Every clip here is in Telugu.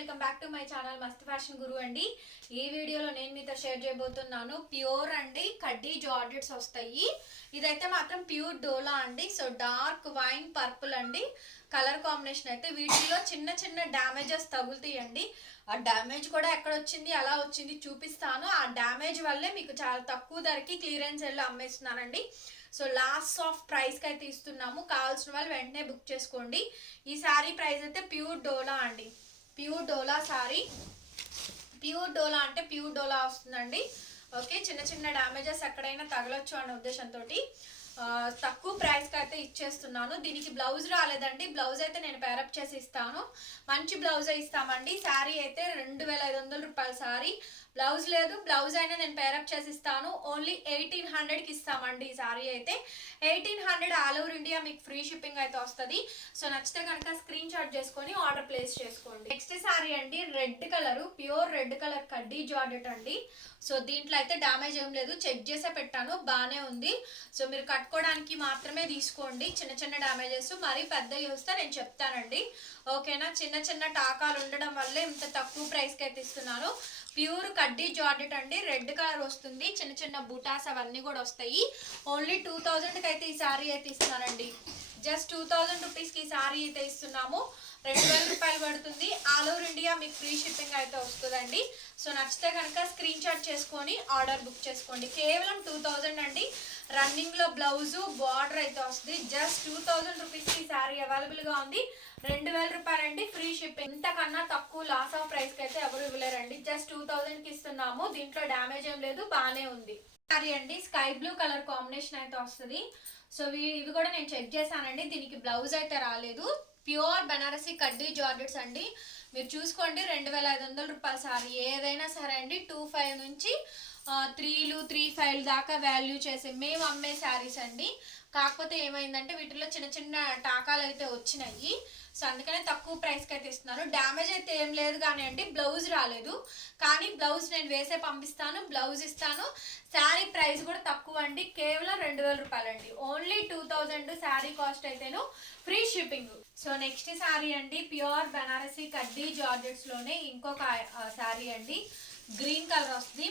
Welcome back to my channel Mast fashion Guru అండి. ఈ వీడియోలో నేను మీతో షేర్ చేయబోతున్నాను ప్యూర్ అండి కడ్డీ జార్జెట్స్ వస్తాయి. ఇదైతే మాత్రం ప్యూర్ డోలా అండి సో డార్క్ వైన్ పర్పుల్ అండి. కలర్ కాంబినేషన్ అయితే వీటిలో చిన్న చిన్న డ్యామేజెస్ తగులుతాయండి. ఆ డ్యామేజ్ కూడా ఎక్కడ వచ్చింది ఎలా వచ్చింది చూపిస్తాను. ఆ డ్యామేజ్ వల్లే మీకు చాలా తక్కువ ధరకి క్లియరెన్స్ వెళ్ళి అమ్మేస్తున్నానండి. సో లాస్ట్ ఆఫ్ ప్రైస్కి అయితే ఇస్తున్నాము. కావాల్సిన వాళ్ళు వెంటనే బుక్ చేసుకోండి. ఈ శారీ ప్రైస్ అయితే ప్యూర్ డోలా అండి. ప్యూర్ డోలా శారీ ప్యూర్ డోలా అంటే ప్యూర్ డోలా వస్తుందండి. ఓకే చిన్న చిన్న డ్యామేజెస్ ఎక్కడైనా తగలొచ్చు అనే ఉద్దేశంతో తక్కువ ప్రైస్కి అయితే ఇచ్చేస్తున్నాను. దీనికి బ్లౌజ్ రాలేదండి. బ్లౌజ్ అయితే నేను పేరప్ చేసి ఇస్తాను. మంచి బ్లౌజే ఇస్తామండి. శారీ అయితే రెండు వేల ఐదు వందల రూపాయల శారీ బ్లౌజ్ లేదు. బ్లౌజ్ అయినా నేను పేరప్ చేసి ఇస్తాను ఓన్లీ ఎయిటీన్ హండ్రెడ్కి ఇస్తామండి ఈ సారీ అయితే. Eighteen hundred all over India మీకు ఫ్రీ షిప్పింగ్ అయితే వస్తుంది. సో నచ్చితే కనుక స్క్రీన్ షాట్ చేసుకొని ఆర్డర్ ప్లేస్ చేసుకోండి. నెక్స్ట్ సారీ అండి red colour pure red colour కడ్డీ జార్డెట్ అండి. సో దీంట్లో అయితే డ్యామేజ్ ఏం లేదు. చెక్ చేసే పెట్టాను. బాగానే ఉంది. సో మీరు కట్టుకోవడానికి మాత్రమే తీసుకోండి. చిన్న చిన్న డ్యామేజెస్ మరీ పెద్దవి వస్తే నేను చెప్తానండి. ఓకేనా చిన్న చిన్న టాకాలు ఉండడం వల్లే ఇంత తక్కువ ప్రైస్కి అయితే ఇస్తున్నాను. ప్యూర్ కడ్డీ జార్డెట్ అండి. రెడ్ కలర్ వస్తుంది. చిన్న చిన్న బూటాస్ అవన్నీ కూడా వస్తాయి. ఓన్లీ టూ థౌజండ్కి అయితే ఈ శారీ అయితే ఇస్తున్నానండి జస్ట్ టూ థౌజండ్ రూపీస్కి ఈ శారీ అయితే ఇస్తున్నాము. రెండు వేల రూపాయలు పడుతుంది. ఆల్ ఓవర్ ఇండియా మీకు ఫ్రీ షిప్పింగ్ అయితే వస్తుందండి. సో నచ్చితే కనుక స్క్రీన్ షాట్ చేసుకొని ఆర్డర్ బుక్ చేసుకోండి. కేవలం టూ థౌజండ్ అండి. రన్నింగ్లో బ్లౌజు బార్డర్ అయితే వస్తుంది. జస్ట్ టూ థౌజండ్ రూపీస్కి ఈ శారీ అవైలబుల్గా ఉంది. రెండు వేల రూపాయలండి ఫ్రీ షిప్పింగ్. ఇంతకన్నా తక్కువ లాస్ ఆఫ్ ప్రైస్కి అయితే ఎవరు ఇవ్వలేరండి. జస్ట్ టూ థౌజండ్కి ఇస్తున్నాము. దీంట్లో డ్యామేజ్ ఏం లేదు బాగానే ఉంది. సారీ అండి స్కై బ్లూ కలర్ కాంబినేషన్ అయితే వస్తుంది. సో ఇవి కూడా నేను చెక్ చేశానండి. దీనికి బ్లౌజ్ అయితే రాలేదు. ప్యూర్ బనారసి కడ్డీ జార్జెట్స్ అండి. మీరు చూసుకోండి రెండు వేల ఐదు వందల రూపాయల సారీ. ఏదైనా సరే అండి టూ ఫైవ్ నుంచి త్రీలు త్రీ ఫైవ్ దాకా వాల్యూ చేసే మేము అమ్మే శారీస్ అండి. కాకపోతే ఏమైందంటే వీటిలో చిన్న చిన్న టాకాలు అయితే వచ్చినాయి. సో అందుకనే తక్కువ ప్రైస్కి అయితే ఇస్తున్నాను డ్యామేజ్ అయితే ఏం లేదు కానీ అండి బ్లౌజ్ రాలేదు. కానీ బ్లౌజ్ నేను వేసే పంపిస్తాను బ్లౌజ్ ఇస్తాను. శారీ ప్రైస్ కూడా తక్కువ అండి. కేవలం రెండు వేల రూపాయలండి. Only two thousand sari cost అయితేను free shipping so next sari అండి ప్యూర్ బెనారసీ కడ్డీ జార్జెట్స్లోనే ఇంకొక శారీ అండి. గ్రీన్ కలర్ వస్తుంది.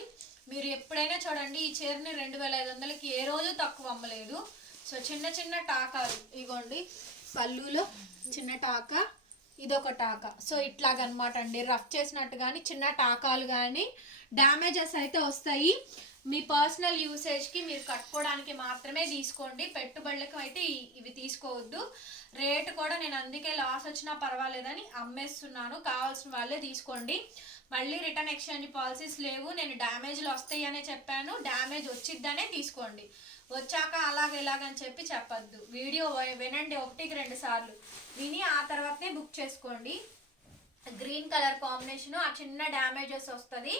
మీరు ఎప్పుడైనా చూడండి ఈ చీరని రెండు వేల ఐదు వందలకి ఏ రోజు తక్కువ అమ్మలేదు. సో చిన్న చిన్న టాకాలు ఇగోండి పళ్ళులో చిన్న టాకా ఇదొక టాకా. సో ఇట్లాగనమాట అండి రఫ్ చేసినట్టు కానీ చిన్న టాకాలు కానీ డ్యామేజెస్ అయితే వస్తాయి. మీ పర్సనల్ యూసేజ్కి మీరు కట్టుకోవడానికి మాత్రమే తీసుకోండి. పెట్టుబడులకు అయితే ఇవి తీసుకోవద్దు. రేటు కూడా నేను అందుకే లాస్ వచ్చినా పర్వాలేదని అమ్మేస్తున్నాను. కావాల్సిన వాళ్ళే తీసుకోండి. మళ్ళీ రిటర్న్ ఎక్స్చేంజ్ పాలసీస్ లేవు. నేను డ్యామేజ్లు వస్తాయి అనే చెప్పాను. డ్యామేజ్ వచ్చిద్దనే తీసుకోండి. వచ్చాక అలాగ ఇలాగని చెప్పి చెప్పద్దు. వీడియో వినండి ఒకటికి రెండు సార్లు. విని ఆ తర్వాతనే బుక్ చేసుకోండి. గ్రీన్ కలర్ కాంబినేషన్ ఆ చిన్న డ్యామేజెస్ వస్తుంది.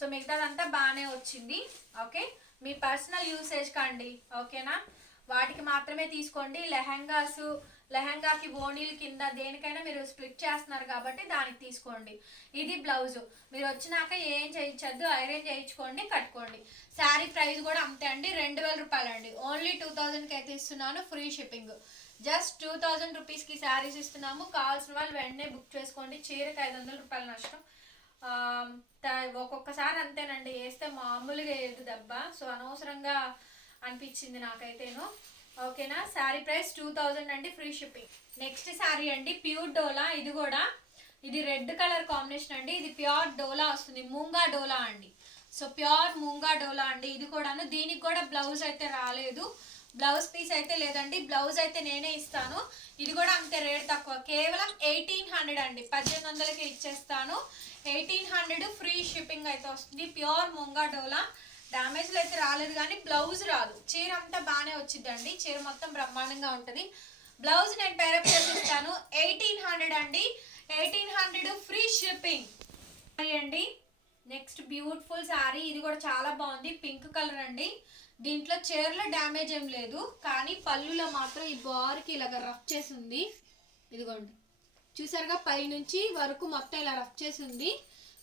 సో మిగతాదంతా బాగానే వచ్చింది. ఓకే? మీ పర్సనల్ యూసేజ్ కండి ఓకేనా? వాటికి మాత్రమే తీసుకోండి. లెహెంగాసు లెహంగాకి ఓణీల కింద దేనికైనా మీరు స్ప్లిట్ చేస్తున్నారు కాబట్టి దానికి తీసుకోండి. ఇది బ్లౌజ్ మీరు వచ్చినాక ఏం చేయించద్దు ఐరన్ చేయించుకోండి కట్టుకోండి. శారీ ప్రైస్ కూడా అంతే అండి రెండు వేల రూపాయలు అండి ఓన్లీ టూ థౌజండ్కి అయితే ఇస్తున్నాను free shipping just two thousand రూపీస్కి శారీస్ ఇస్తున్నాము. కావాల్సిన వాళ్ళు వెంటనే బుక్ చేసుకోండి. చీరకి ఐదు వందల రూపాయలు నష్టం. ఒక్కొక్కసారి అంతేనండి వేస్తే మామూలుగా వేయదు దెబ్బ. సో అనవసరంగా అనిపించింది నాకైతేను. ఓకేనా? శారీ ప్రైస్ టూ థౌజండ్ అండి ఫ్రీ షిప్పింగ్. నెక్స్ట్ శారీ అండి ప్యూర్ డోలా. ఇది కూడా ఇది రెడ్ కలర్ కాంబినేషన్ అండి. ఇది ప్యూర్ డోలా వస్తుంది మూంగా డోలా అండి. సో ప్యూర్ మూంగా డోలా అండి. ఇది కూడాను దీనికి కూడా బ్లౌజ్ అయితే రాలేదు. బ్లౌజ్ పీస్ అయితే లేదండి. బ్లౌజ్ అయితే నేనే ఇస్తాను. ఇది కూడా అంతే రేట్ తక్కువ. కేవలం ఎయిటీన్ హండ్రెడ్ అండి. పద్దెనిమిది వందలకి ఇచ్చేస్తాను. ఎయిటీన్ హండ్రెడ్ ఫ్రీ షిప్పింగ్ అయితే వస్తుంది. ప్యూర్ ముంగా డోలా. డ్యామేజ్లు అయితే రాలేదు కానీ బ్లౌజ్ రాదు. చీర అంతా బాగానే వచ్చిందండి. చీర మొత్తం బ్రహ్మాండంగా ఉంటుంది. బ్లౌజ్ నేను పేరప్ చేసిస్తాను. ఎయిటీన్ హండ్రెడ్ అండి. Eighteen hundred free shipping. అండి. నెక్స్ట్ బ్యూటిఫుల్ శారీ ఇది కూడా చాలా బాగుంది. పింక్ కలర్ అండి. దీంట్లో చీరలో డ్యామేజ్ ఏం లేదు. కానీ పళ్ళులో మాత్రం ఈ బార్కి ఇలాగ రఫ్ చేసింది. ఇదిగోండి. చూసారుగా పైనుంచి వరకు మొత్తం ఇలా రఫ్ చేసింది.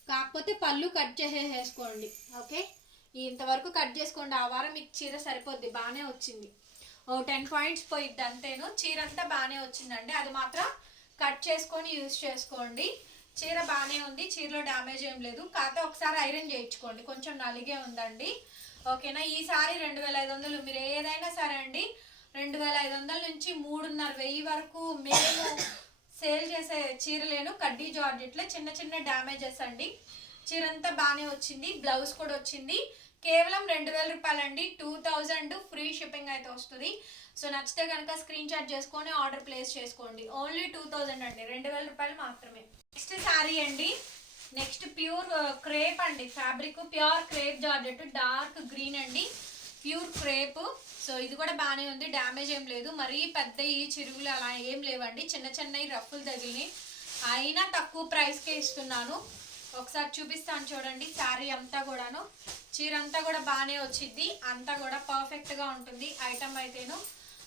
కాకపోతే పళ్ళు కట్ చేసేసుకోండి. ఓకే? ఇంతవరకు కట్ చేసుకోండి. ఆ వారం మీకు చీర సరిపోద్ది. బాగానే వచ్చింది. ఓ టెన్ పాయింట్స్ పోయిద్ది అంతేను. చీర అంతా బాగానే వచ్చిందండి. అది మాత్రం కట్ చేసుకొని యూజ్ చేసుకోండి. చీర బాగానే ఉంది. చీరలో డ్యామేజ్ ఏం లేదు. కాకపోతే ఒకసారి ఐరన్ చేయించుకోండి. కొంచెం నలిగే ఉందండి. ఓకేనా? ఈసారి రెండు వేల ఐదు వందలు. మీరు ఏదైనా సరే అండి రెండు వేల ఐదు వందల నుంచి మూడున్నర వెయ్యి వరకు మేము సేల్ చేసే చీరలేను. కడ్డీ జార్జెట్లో చిన్న చిన్న డ్యామేజెస్ అండి. చీర అంతా బాగానే వచ్చింది. బ్లౌజ్ కూడా వచ్చింది. కేవలం రెండు వేల రూపాయలండి. టూ థౌజండ్ ఫ్రీ షిప్పింగ్ అయితే వస్తుంది. సో నచ్చితే కనుక స్క్రీన్ షాట్ చేసుకొని ఆర్డర్ ప్లేస్ చేసుకోండి. ఓన్లీ టూ థౌజండ్ అండి. రెండు వేల రూపాయలు మాత్రమే. నెక్స్ట్ శారీ అండి. నెక్స్ట్ ప్యూర్ క్రేప్ అండి. Fabric pure crepe georgette. Dark green అండి. Pure crepe. సో ఇది కూడా బాగానే ఉంది. డ్యామేజ్ ఏం లేదు. మరీ పెద్ద ఈ చిరుగులు అలా ఏం లేవండి. చిన్న చిన్నవి రఫ్ఫులు తగిలినాయి. అయినా తక్కువ ప్రైస్కే ఇస్తున్నాను. ఒకసారి చూపిస్తాను చూడండి శారీ అంతా కూడాను. చీర అంతా కూడా బాగానే వచ్చింది అంతా కూడా పర్ఫెక్ట్గా ఉంటుంది. ఐటమ్ అయితేను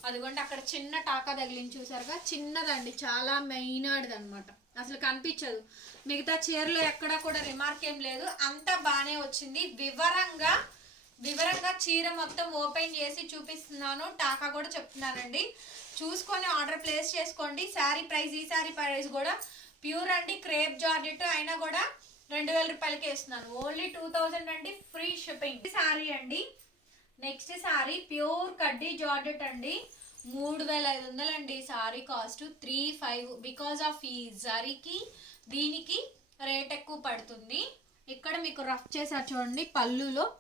అదిగోండి అక్కడ చిన్న టాకా తగిలింది చూసారుగా చిన్నదండి చాలా మెయినాడిది అనమాట అసలు కనిపించదు. మిగతా చీరలో ఎక్కడా కూడా రిమార్క్ ఏం లేదు. అంతా బాగానే వచ్చింది. వివరంగా వివరంగా చీర మొత్తం ఓపెన్ చేసి చూపిస్తున్నాను. టాకా కూడా చెప్తున్నానండి. చూసుకొని ఆర్డర్ ప్లేస్ చేసుకోండి. శారీ ప్రైస్ ఈ శారీ ప్రైస్ కూడా ప్యూర్ అండి క్రేప్ జార్జెట్ అయినా కూడా రెండు వేల రూపాయలకి వేస్తున్నాను. ఓన్లీ టూ థౌజండ్ అండి ఫ్రీ షిప్పింగ్ శారీ అండి. నెక్స్ట్ శారీ ప్యూర్ కడ్డీ జార్జెట్ అండి. మూడు వేల ఐదు వందలు అండి sari cost. Three five because of ఈ జరీకి దీనికి రేట్ ఎక్కువ పడుతుంది. ఇక్కడ మీకు రఫ్ చేసారు చూడండి పళ్ళులో.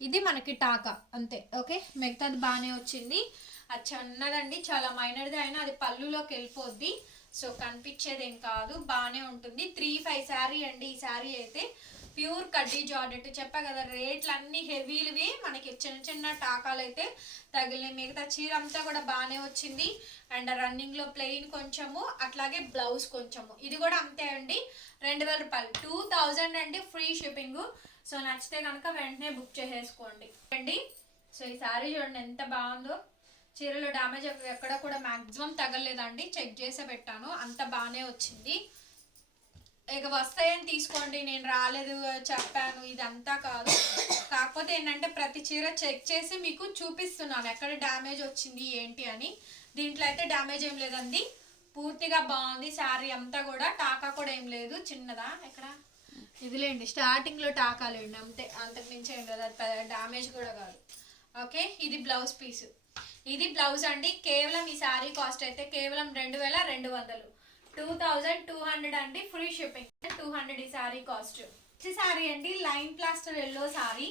ఇది మనకి టాకా అంతే. ఓకే? మిగతాది బాగానే వచ్చింది. అది చిన్నదండి చాలా మైనర్ది అయినా అది పళ్ళులోకి వెళ్ళిపోద్ది. సో కనిపించేది ఏం కాదు. బాగానే ఉంటుంది. త్రీ ఫైవ్ శారీ అండి ఈ శారీ అయితే. ప్యూర్ కడ్డీ జార్డెట్ చెప్పా కదా రేట్లు అన్ని హెవీలువి. మనకి చిన్న చిన్న టాకాలు అయితే తగిలినాయి. మిగతా చీర అంతా కూడా బాగానే వచ్చింది. అండ్ రన్నింగ్లో ప్లెయిన్ కొంచెము అట్లాగే బ్లౌజ్ కొంచెము. ఇది కూడా అంతే అండి. రెండు వేల రూపాయలు. టూ థౌజండ్ అండి ఫ్రీ షిప్పింగ్. సో నచ్చితే కనుక వెంటనే బుక్ చేసేసుకోండి. అండి సో ఈ శారీ చూడండి ఎంత బాగుందో. చీరలో డ్యామేజ్ ఎక్కడ కూడా మ్యాక్సిమం తగలేదండి చెక్ చేసే పెట్టాను. అంత బాగానే వచ్చింది. ఇక వస్తాయని తీసుకోండి. నేను రాలేదు చెప్పాను. ఇదంతా కాదు. కాకపోతే ఏంటంటే ప్రతి చీర చెక్ చేసి మీకు చూపిస్తున్నాను. ఎక్కడ డ్యామేజ్ వచ్చింది ఏంటి అని. దీంట్లో అయితే డ్యామేజ్ ఏం లేదండి. పూర్తిగా బాగుంది. శారీ అంతా కూడా. టాకా కూడా ఏం లేదు. చిన్నదా? ఎక్కడ? ఇదిలేండి. స్టార్టింగ్లో టాకా లేండి అంతే. అంతకు మించి ఏం లేదు. అది డ్యామేజ్ కూడా కాదు. ఓకే ఇది బ్లౌజ్ పీస్ ఇది బ్లౌజ్ అండి. కేవలం ఈ శారీ కాస్ట్ అయితే కేవలం రెండు వేల రెండు వందలు. టూ థౌజండ్ టూ హండ్రెడ్ అండి. ఫ్రీ షిప్పింగ్ టూ హండ్రెడ్ ఈ శారీ కాస్ట్. ఈ శారీ అండి. Line plaster yellow sari.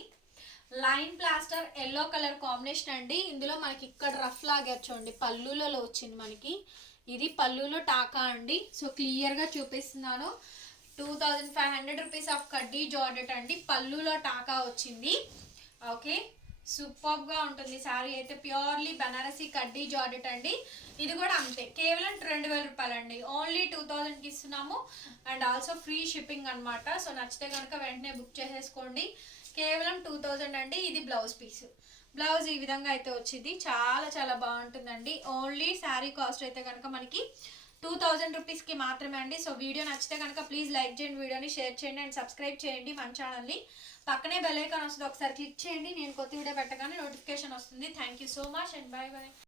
Line plaster yellow colour combination అండి. ఇందులో మనకి ఇక్కడ రఫ్ లాగారు చూడండి. పళ్ళులలో వచ్చింది మనకి. ఇది పళ్ళులో టాకా అండి. సో క్లియర్గా చూపిస్తున్నాను. Two thousand five hundred rupees of కడ్డీ జార్డెట్ అండి. పళ్ళులో టాకా వచ్చింది. ఓకే. సూపర్గా ఉంటుంది శారీ అయితే. ప్యూర్లీ బనారసీ కడ్డీ జార్డెట్ అండి. ఇది కూడా అంతే. కేవలం రెండు వేల రూపాయలు అండి ఓన్లీ టూ థౌజండ్కి ఇస్తున్నాము. అండ్ ఆల్సో ఫ్రీ షిప్పింగ్ అన్నమాట. సో నచ్చితే కనుక వెంటనే బుక్ చేసేసుకోండి. కేవలం టూ థౌజండ్ అండి. ఇది బ్లౌజ్ పీస్. బ్లౌజ్ ఈ విధంగా అయితే వచ్చింది. చాలా చాలా బాగుంటుందండి. ఓన్లీ శారీ కాస్ట్ అయితే కనుక మనకి టూ థౌజండ్ రూపీస్కి మాత్రమే అండి. సో వీడియో నచ్చితే కనుక ప్లీజ్ లైక్ చేయండి వీడియోని షేర్ చేయండి అండ్ సబ్స్క్రైబ్ చేయండి మన ఛానల్ని. పక్కనే బెల్ ఐకాన్ వస్తుంది ఒకసారి క్లిక్ చేయండి. నేను కొత్త వీడియో పెట్టగానే నోటిఫికేషన్ వస్తుంది. Thank you so much and bye bye